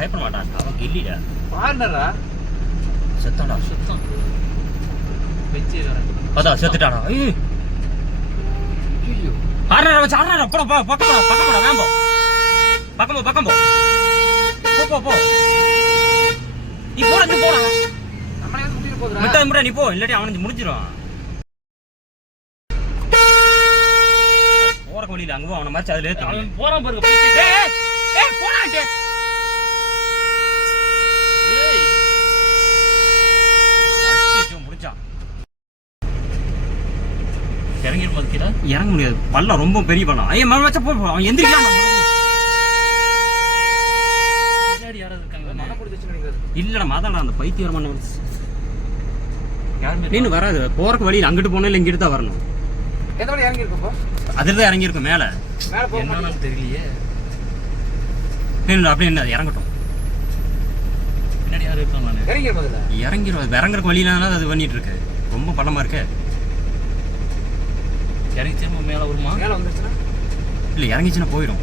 பயப்பட மாட்டான் அவன் கில்லிடா பாருடா செத்தாடா சுத்தம் வெச்சி அதான் செத்துட்டாடா ஐயோ ஐயோ ஆறடா வச்சு ஆறடா போடா போ பக்கம் போடா வேம்போ பக்கம் போ நீ போடா நம்மளே வந்து முட்டிட்டு போகுதுடா முட்டை நீ போ இல்லாட்டி அவனுக்கு முடிஞ்சிரும் போற வழியில அங்க அவன மாதிரி அதுல ஏத்து அவன் போறான் பாருங்க ஏய் போடாடே ஏய் அடிச்சு முடிச்சான் இறங்கிர மாதிரிடா இறங்க முடியாது பல்ல ரொம்ப பெரிய பல்லம் ஐய மண் வச்ச போ அவன் எந்திரிக்கலாம் பின்னாடி யாராவது இருக்காங்க மன புடிச்சு நினைக்கிறது இல்லடா மாதாடா அந்த பைத்தியர் மண்ண யாருமே நீ வராது போறக்கு வழியில அங்கிட்டு போனா இல்ல இங்கிட்டு தான் வரணும் எந்த வழி இறங்கி இருக்கோ அதுல தான் இறங்கி இருக்கும் மேல போக என்னன்னு தெரியலையே அப்படியே என்ன இறங்கட்டும் பின்னாடி யாரும் இருக்காங்க இறங்குறக்கு வழியில அது பண்ணிட்டு இருக்கு ரொம்ப பள்ளமா இருக்கு இறங்கி திரும்ப மேல வருமா மேல வந்துச்சுன்னா இல்ல இறங்கிச்சுன்னா போயிடும்